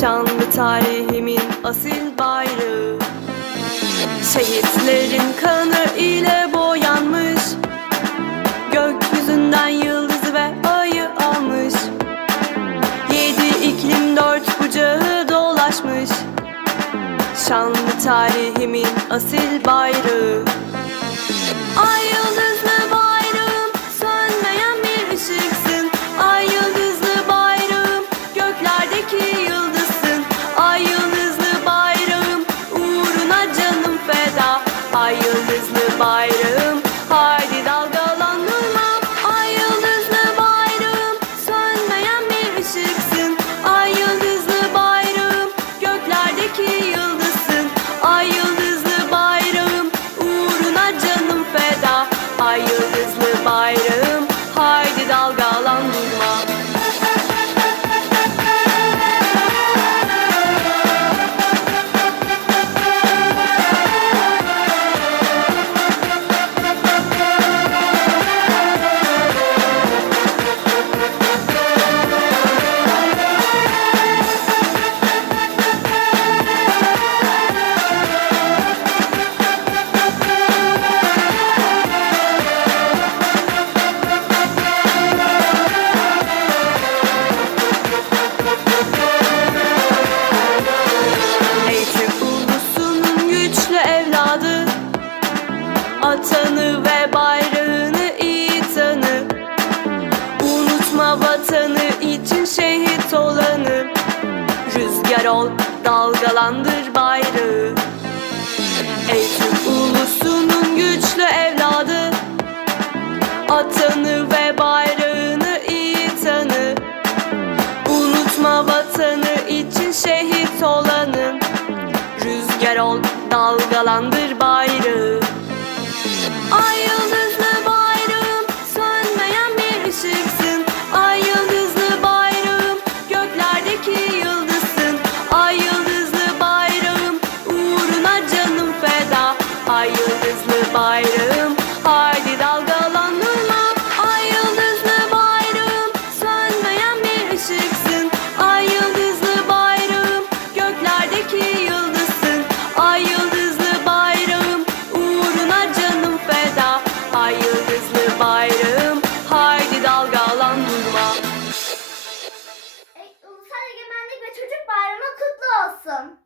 şanlı tarihimin asil bayrağı. Şehitlerin kanı ile boyanmış. Gökyüzünden yıldızı ve ayı almış. Yedi iklim dört bucağı dolaşmış. Şanlı tarihimin asil bayrağı. şehit olanı. Rüzgar ol dalgalandır bayrağı. Ey Türk ulusunun güçlü evladı. Atanı ve bayrağını iyi tanı Unutma vatanı için şehit olanı. Rüzgar ol dalgalandır bayrağı. Ayrı